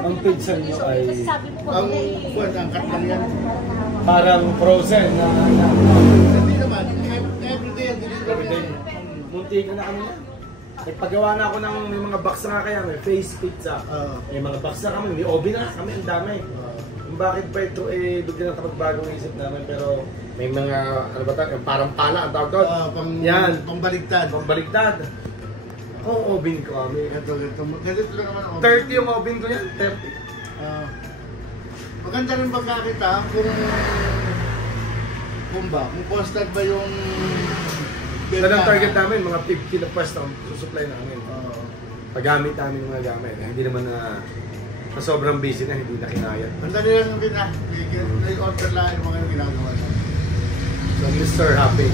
Ang pizza niyo ay ang cut lang yan. parang frozen na Hindi naman, everyday ang delivery. munti ka na kami na. Nagpagawa na ako ng may mga box na kaya, may face pizza. May mga box na kami, may oven na kami, ang dami. Kung bakit pa ito eh, doon na kapag-bagong isip namin, pero may mga, ano ba tayo, parang pala ang tawag doon. Yan. Pambaligtad. Pambaligtad. Oo, oven ko kami. Ganito lang naman ako. 30 yung oven ko yan, 30. Maganda rin pagkakita kung constant ba yung Yan ang target namin, mga 50 na pwesto ang susupply namin. Paggamit namin yung mga gamit. Hindi naman na sobrang busy na, hindi na kinaya. Ang dali lang din na. Nai-order lang yung mga ginagawa na. So, Mr. Happy.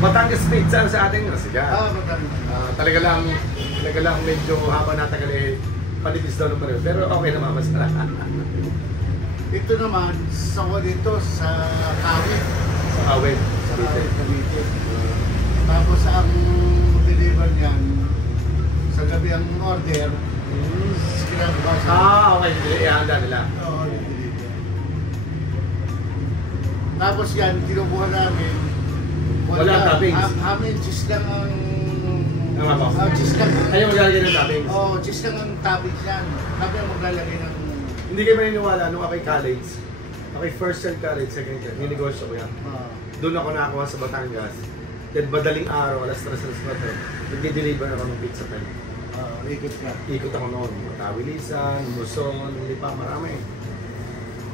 Batangas Pizza sa ating nasiga. Batangas. Talaga lang medyo habang natagal eh, palipis daw ng baril. Pero okay naman, mas marami. Ito naman, sa dito sa Kawit. Sa Kawit. Sa Cavite. Tapos ang deliver niyan, sa gabi ang order, ginagawa sa... Okay. Ihanda nila. Oo, deliver. Tapos yan, kinukuha namin. Wala toppings. Amin, cheese lang ang... cheese lang. Ayaw maglalagay ng toppings? Oo, cheese lang ang toppings yan. Kami ang maglalagay ng... Hindi kayo maniniwala nung ako'y college. Ako'y first year college, second year. Ninegosyo ko yan. Doon ako nakakuha sa Batangas. Then madaling araw, alas 3 na ito. Nag-deliver ako ng pizza pen. Ikot ka. Ikot ako noon. Tawilisan, Luzon, Lipa, marami.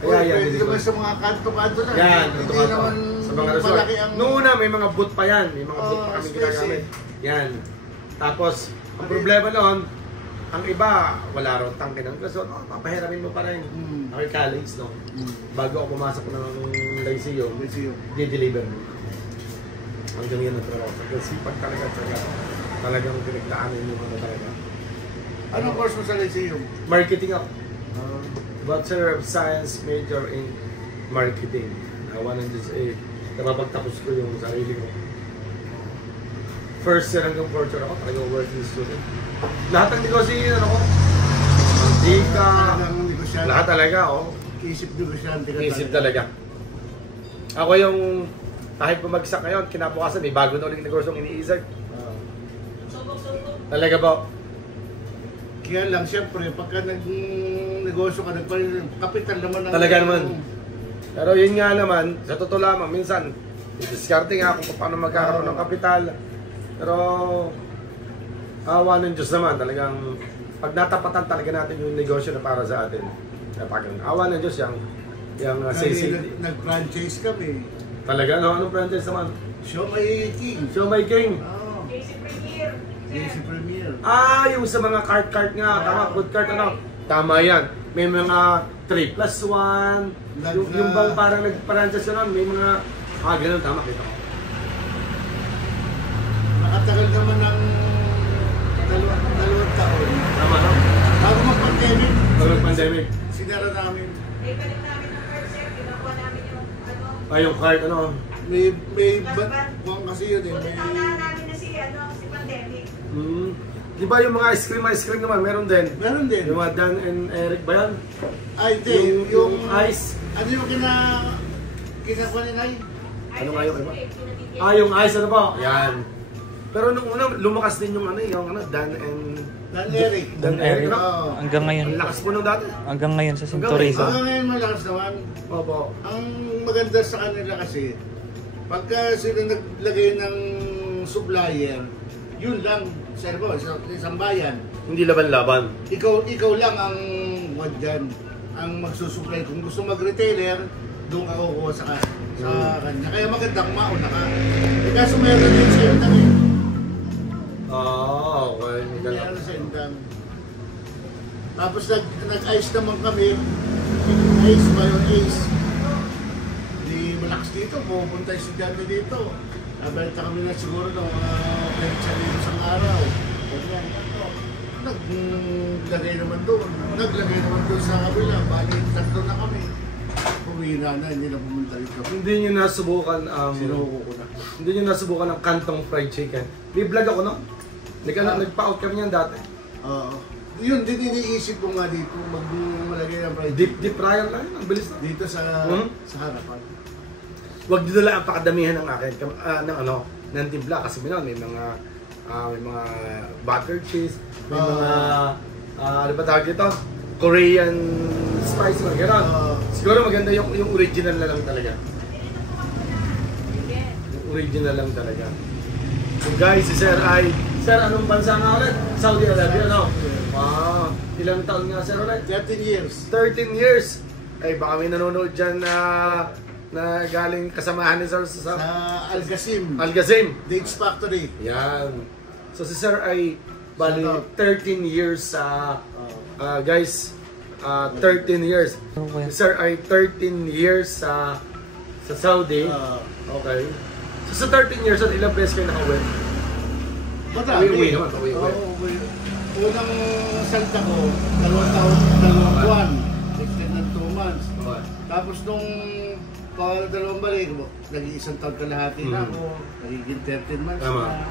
Pwede naman sa mga kanto-kanto lang. Yan, hindi naman sa mga resort. ang... Noong una, may mga booth pa yan. May mga booth pa kami ginagamit. Yan. Tapos, ang problema noon, ang iba, wala raw tangke ng resort. Papahiramin mo pa rin. Ako'y college, no? Bago ako pumasok ng Lyceum, di-deliver mo. Hanggang yan natrabaho. Hanggang sipag talaga. Talagang pinagdaanin mo na talaga. Anong course mo sa Lyceum? Marketing ako. Bachelor of Science, major in Marketing. One and just napapagtapos ko yung sarili ko. First year hanggang fourth year ako, talagang working student. Lahat ng negosyo yun, ano ko? Mantika, lahat talaga, oh. Isip negosyante ka Isip talaga. Ako yung, kahit bumagsak ngayon, kinabukasan, may bago na uling negosyong iniisip. Talaga ba? Kaya lang, siyempre, pagka nag-negosyo ka, kapital naman ang... Talaga naman. Pero yun nga naman, sa totoo lamang, minsan, diskarte nga kung paano magkakaroon ng kapital. Pero, awa ng Diyos naman, talagang, pag natapatan talaga natin yung negosyo na para sa atin. Pag awa ng Diyos, yung nag-franchise kami. Talaga, no? Anong franchise naman? Show My King. Show My King. JC Premier. JC Premier. Yung sa mga cart nga, tama, food cart, ano? Tama yan. May mga 3+1, yung bang parang nag-franchise yun, may mga, ganun, tama, kita ko. Nakatagal naman ng dalawang taon. Tama, no? Bago mag-pandemic. Bago mag-pandemic. Sinara namin. Balik namin ng first year, ginawa namin yung ano. Yung cart, ano? May buwan kasi yun eh. Buti taunahan namin na si pandemic. Di ba yung mga ice cream naman, meron din? Meron din. Yung mga Dan and Eric ba yan? Ay, hindi. Yung ice. Ano yung kinakuha ni Nay? Ano nga yung iba? Yung ice, ano ba? Yan. Pero nung una, lumakas din yung Dan and Eric. Dan Eric, no? Hanggang ngayon. Ang lakas po nung dati. Hanggang ngayon sa Centurism. Hanggang ngayon malakas naman. Opo. Ang maganda sa kanila kasi, pagka sila naglagay ng supplier, yun lang, sa isang bayan. Hindi laban-laban. Ikaw lang ang dyan, ang magsusupply. Kung gusto mag-retailer, doon ka kukuha sa kanya. Kaya magandang mauna ka. Kaso meron din sa Indang eh. Okay. Meron sa Indang. Tapos nag-ice naman kami. Ice ba yung ice? Di malakas dito, pupunta yung estudyante dito. Nabalita kami na siguro ng isang araw. Naglagay naman doon sa kabila. Bali, tatlo na kami. Uwi na, hindi na pumunta dito. Hindi nyo nasubukan sinuko ko na. Hindi nyo nasubukan ang kantong fried chicken. May vlog ako, no? Nagpa-out kami niyan dati. Oo. Yun din iniisip ko nga dito, malagay ang fried Deep fryer lang yun, ang bilis na. dito sa Hmm? sa harapan. Huwag dito lang ang pakadamihan ng akin, ng timpla. Kasi may mga butter cheese, may mga, ano ba tawag dito? Korean spice, mga gano'n. Siguro maganda yung original na lang talaga. Yung original lang talaga. So guys, si Sir anong bansa nga ulit? Saudi Arabia, no? Wow, ilang taon nga Sir ulit? 13 years. 13 years! Ay, baka may nanonood dyan na galing kasamahan ni Sir Sa Al-Qasim, Al-Ghazim. Dates Factory. Yan. So si Sir ay bali Shout out. 13 years sa guys, 13 years. Ano po yan? Si Sir ay 13 years sa Saudi. Okay. So sa 13 years, ilang beses kayo nakauwi? Madami. Uwi naman, uwi. Uwi. Unang salta ko, 2 taon, 2 buwan. Extend ng 2 months. Okay. Tapos nung dalawang balik, nag-iisang taon kalahati na ako. Nagiging 13 months Tama. na.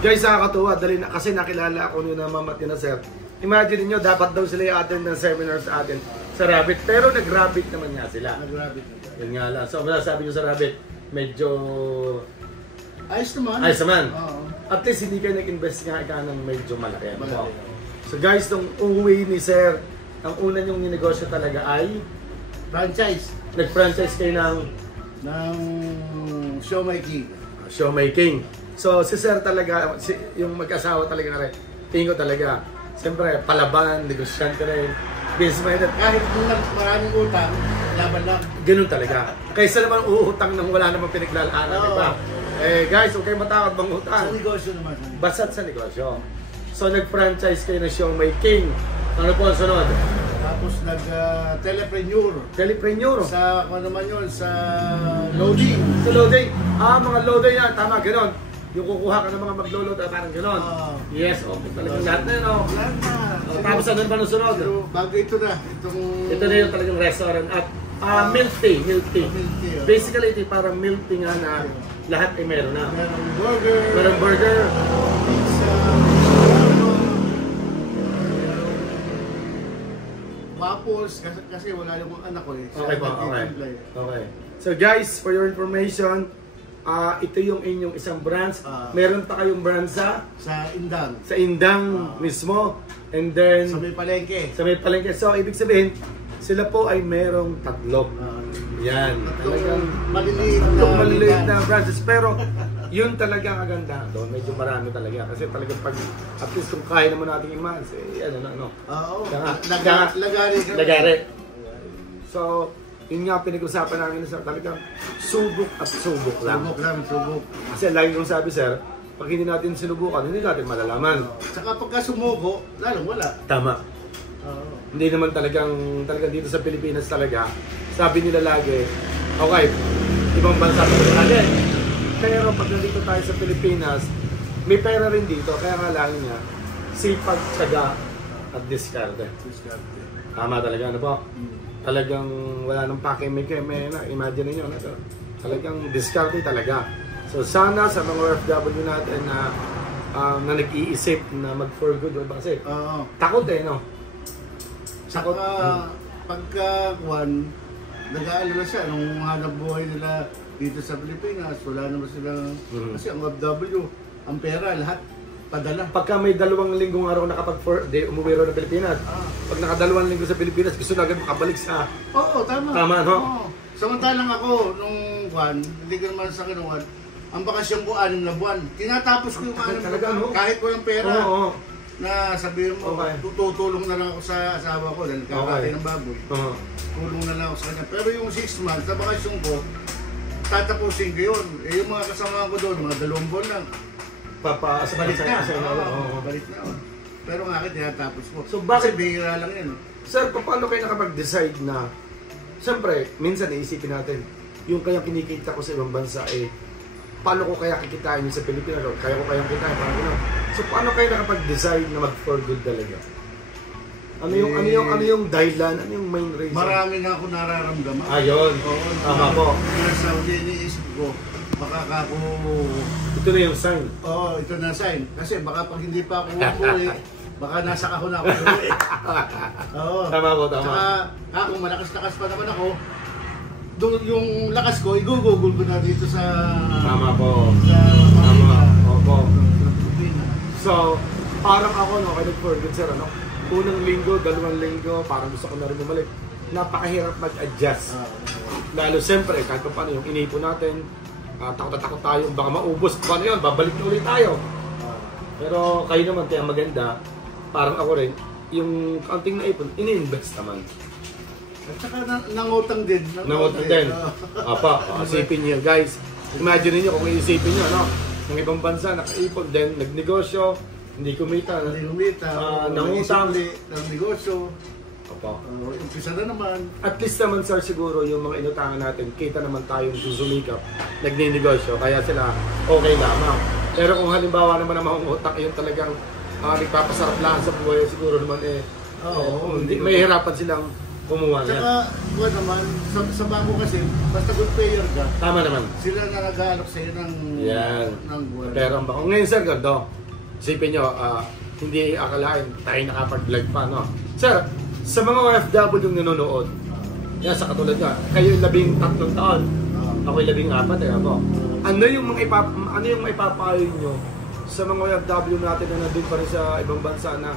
Guys, nakakatuwa dali na kasi nakilala ako noon na Mama Tina Sir. Imagine niyo dapat daw sila i-attend ng seminar sa atin sa Rabbit, pero nag-Rabbit naman nga sila. Nag-rabbit. Yun nga lang. So, sabi niyo sa Rabbit, medyo Ayos naman. ayos naman. Oo. At least hindi kayo nag-invest nga ka ng medyo malaki. Ano po? Malaki. So guys, nung uwi ni Sir, ang una niyong ninegosyo talaga ay Franchise nag-franchise kayo ng ng showmaking. showmaking. So si Sir talaga, yung mag-asawa talaga na rin, tingin ko talaga, siyempre palaban, negosyante rin, business-minded. Kahit nung maraming utang, laban lang. Ganun talaga. Kaysa naman uutang nang wala namang pinaglalaanan, Oo. di ba? Eh guys, huwag kayo matakot bang utang. Sa negosyo naman. Basat sa negosyo. So nag-franchise kayo ng showmaking. Ano po ang sunod? Tapos nag-telepreneur. Telepreneur. Sa ano naman yun, sa loading. Sa loading. Mga loading yan. Tama, gano'n. Yung kukuha ka ng mga maglo-load, parang gano'n. Yes, okay. Talagang lahat na yun, oh. Lahat na. Tapos ano naman ang sunod? Pero bago ito na, Ito na yung talagang restaurant at milk tea. Milk tea. Milk tea, oh. Basically, ito yung parang milk tea nga na lahat ay meron na. Merong burger. Merong burger. Pizza. Waffles. Kasi wala yung mga anak ko eh. Okay po, okay. nagtitimpla eh. Okay. So guys, for your information, ito yung inyong isang branch. Meron pa kayong branch Sa Indang. sa Indang mismo. And then, Sa may palengke. sa may palengke. So, ibig sabihin, sila po ay merong tatlo. Yan. Tatlong maliliit na. Tatlong maliliit na branches. Pero, yun talaga ang kagandahan doon. Medyo marami talaga. Kasi talagang pag, at least kung kaya naman natin i-manage, ano. Oo. Kaya- Lagari. Lagari. So, yun nga pinag-usapan namin sa talagang subok at subok lang. Subok lang, subok. Kasi lagi kong sabi, sir, pag hindi natin sinubukan, hindi natin malalaman. Tsaka pagka sumuko, lalong wala. Tama. Oo. Hindi naman talagang dito sa Pilipinas talaga. Sabi nila lagi, okay, ibang bansa talaga natin. Pero pag nandito tayo sa Pilipinas, may pera rin dito. Kaya nga lang niya, sipag, tsaga, at diskarte. Diskarte. Tama talaga, ano po? Talagang wala nang pakeme-keme na. Imagine niyo na ito. Talagang diskarte talaga. So sana sa mga OFW natin na nag-iisip na mag-for good, kasi Oo. takot no? Saka pagka nag-aalala siya nung hanap buhay nila dito sa Pilipinas, wala naman silang, kasi ang OFW, ang pera, lahat padala. Pagka may 2 linggong araw nakapag-day, umuwi rin ng Pilipinas. Pag naka 2 linggo sa Pilipinas, gusto na agad makabalik sa... Oo, tama. Tama, no? Oo. Samantalang ako, nung hindi ko naman sa kinuwan, ang bakasyon ko 6 na buwan. Tinatapos ko yung 6 na Talaga, buwan, no? kahit walang pera. Oo. Na sabihin mo, Okay. tutulong na lang ako sa asawa ko dahil kakatay Okay. ng baboy. Oo. Tulong na lang ako sa kanya. Pero yung 6 months, sa bakasyon ko, tatapusin ko yun. Eh yung mga kasama ko doon, mga 2 buwan lang. Sa Balik na. sa Oo, balik na. Pero nga akin, tinatapos ko. So, bakit- Kasi bihira lang yan. Sir, paano kayo nakapag-decide na... Siyempre, minsan naisipin natin, yung kayang kinikita ko sa ibang bansa, paano ko kaya kikitain yun sa Pilipinas? O kaya ko kayang kitain, parang gano'n. So, paano kayo nakapag-decide na mag-for good talaga? Ano yung dahilan? Ano yung main reason? Marami nga ako nararamdaman. Ayun. Oo, Tama po. Kaya sa iniisip ko, baka ako... Ito na yung sign. Oo, ito na sign. Kasi baka pag hindi pa ako umuwi, Baka nasa kahon ako. Oo. Tama po, tama. Tsaka, kung malakas-lakas pa naman ako, yung lakas ko, igugugol ko na dito sa... Tama po. Sa Tama. Opo. Pilipinas. So, parang ako, no, kay Nag-Forget sir, ano? Unang linggo, 2 linggo, parang gusto ko na rin bumalik. Napakahirap mag-adjust. Lalo siyempre, kahit pa paano yung inipon natin, takot na takot tayo, baka maubos, paano yun, babalik na ulit tayo. Pero kayo naman, kaya maganda, parang ako rin, yung kaunting naipon, ini-invest naman. At saka nangutang din. Nangutang din. Apa, isipin niyo guys. Imagine niyo kung iisipin niyo, ano, ng ibang bansa, nakaipon din, nagnegosyo, hindi kumita. Hindi kumita. Nangutang. Ng negosyo. Apa. Umpisa na naman. At least naman sir, siguro yung mga inutangan natin, kita naman tayong susumikap, nagninegosyo, kaya sila okay lamang. Pero kung halimbawa naman ang mga utak, yun talagang nagpapasarap lang sa buhay, siguro naman may hirapan silang kumuha niya. Saka, buwan naman, sa bangko kasi, basta good payer ka, Tama naman. sila na nag-aalok sa'yo ng buwan. Pero ang bako ngayon sir, ganito, isipin nyo, hindi akalain tayo nakapag-vlog pa, no? Sir, sa mga OFW yung nanonood, yan sa katulad nga, kayo 13 taon, ako'y 14, ako. Ano yung maipapayo nyo sa mga OFW natin na nandun pa rin sa ibang bansa na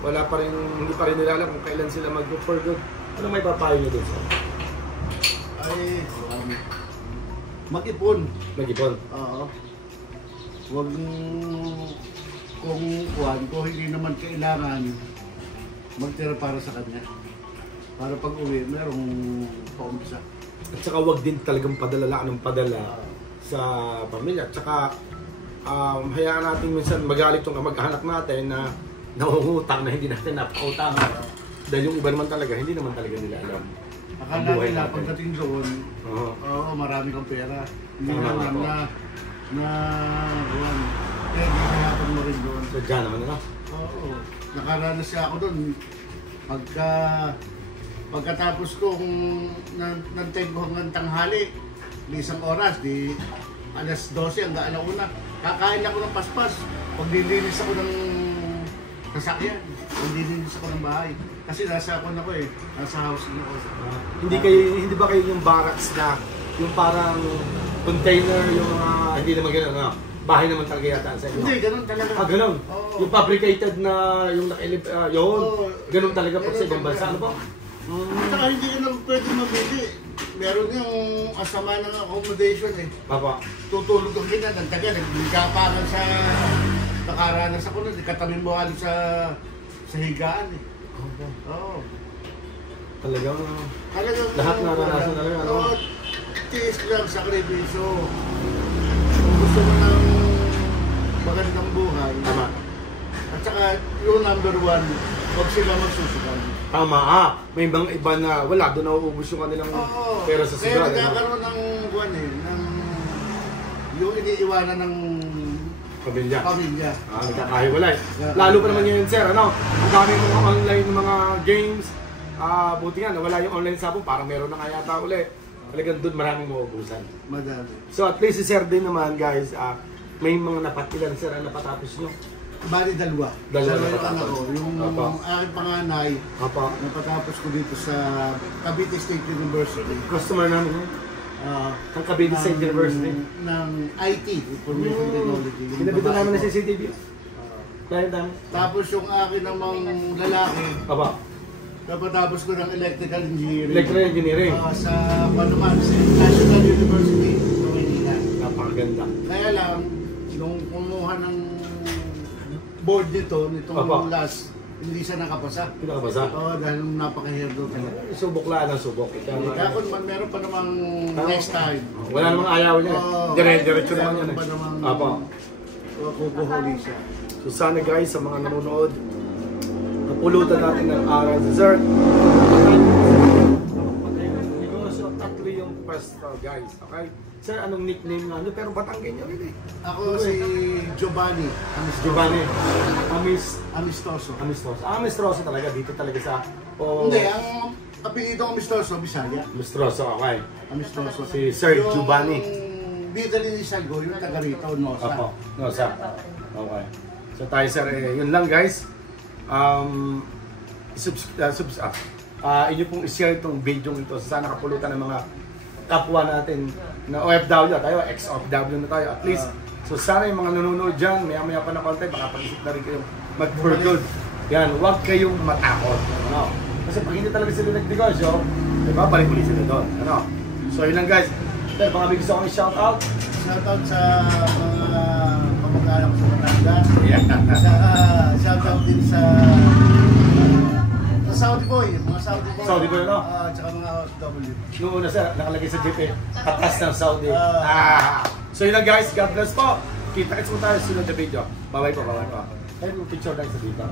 wala pa rin, hindi pa rin nila alam kung kailan sila mag-go for good? Ano maipapayo nyo dun sir? Ay, mag-ipon. Mag-ipon. Oo. Huwag kung hindi naman kailangan magtira para sa kanya. Para pag uwi, merong paumpisa. At saka wag din talagang padala ng padala sa pamilya. At saka hayaan natin minsan magalit yung kamag-anak natin na nangungutang na hindi natin napautang. Dahil yung iba naman talaga, hindi naman talaga nila alam. Akala nila pagdating doon, marami kang pera. Hindi na alam na kaya ginayapan mo rin doon. So dyan naman, ano? Oo. Nakaranas siya ako doon. Pagkatapos kong nantay ko hanggang tanghali, di 1 oras, di alas 12 hanggang alauna. Kakain ako ng paspas. Paglilinis ako ng sasakyan. Paglilinis ako ng bahay. Kasi nasa ako nasa housing ako. Hindi ba kayo yung barracks na yung parang container, yung mga hindi naman gano'n, ano? Bahay naman talaga yata sa inyo? Hindi, ganun talaga. Ganun? Oo. Yung fabricated na yung nakilip, yun? Oo. Ganun talaga pag sa ibang bansa, ano po? At saka hindi ka naman pwede mabili. Meron yung asama ng accommodation eh. Papa. Tutulog ang gina, nagtaga, nagkapangan sa nakaranas ako nun. Katabi mo halos sa higaan eh. Oo. Talagang Talagang lahat naranasan talaga, ano? Oo, tiis lang sa sakripisyo. Kung gusto mo ng magandang buhay. Tama. At saka yung number 1, huwag sila magsusukan. Tama, may ibang iba na wala, doon nauubos yung kanilang pera sa Kaya sigaret. nagkakaroon ng buwan ng yung iniiwanan ng Pamilya. pamilya. Nagkakahiwalay. Lalo pa naman ngayon, sir, ano? Ang dami mga online ng mga games. Buti nga, nawala yung online sabong, parang meron na nga yata ulit. Talagang doon maraming mauubusan. Madami. So at least si sir din naman, guys, may mga napatilan, sir, ang napatapos nyo. Bali dalawa. Dalawa Sa napatapos. anak ko, yung Apa. aking panganay, Apa, napatapos ko dito sa Cavite State University. customer namin yun. Ang Cavite State University. Ng IT, Information Technology. Yung Pinabitan babae namin ng ko. CCTV. Dahil dami. Tapos yung akin namang lalaki, Apa, napatapos ko ng Electrical Engineering. electrical engineering. Sa Panuman, sa National University sa Manila. Napakaganda. Kaya lang, nung kumuha ng board nitong Apa. last, hindi siya nakapasa. Pinakabasa. Oo, dahil nung talaga. Subok lang ang subok. Kaya kung meron pa namang next time. Wala namang ayaw niya. Oo. Dire-diretso naman yan. Meron pa namang Apa. kukuhuli siya. So sana guys, sa mga nanonood, napulutan natin ng aral sa sir. Negosyo, 3 yung pwesto guys. Okay? Sir, anong nickname nga nyo? Pero Batanggen nyo rin eh. Ako si Giovanni. Giovanni. Amistoso. Amistroso. Amistroso talaga. Dito talaga sa... Hindi, ang apelido ko Amistoso, Bisaya. Amistroso, okay. Amistoso. Si Sir Giovanni. Yung bida ni Salgo, yung taga rito, Nosa. Opo. No, sir. Okay. So tayo sir, yun lang guys. inyo pong i-share itong video ito sa sana kapulutan ng mga kapwa natin na OFW tayo, ex-OFW na tayo at least. So sana yung mga nanonood dyan, maya-maya pa na konti, baka pag-isip na rin kayong mag-for good. Yan, huwag kayong matakot. Ano? Kasi pag hindi talaga sila nag-negosyo, diba, balik ulit sila doon. Ano? So yun lang guys. Pero baka may gusto kong i-shoutout. Shoutout sa mga kamag-anak ko sa Batangas. Yeah. Shoutout din sa Saudi Boy, mga Saudi Boy. Saudi Boy, no? Tsaka mga OFW. Noong una sir, nakalagay sa jeep katas ng Saudi. So yun lang guys, God bless po. Kita-kits mo tayo sa sunod na video. Bye-bye po, bye-bye po. Tayo picture lang sa dito.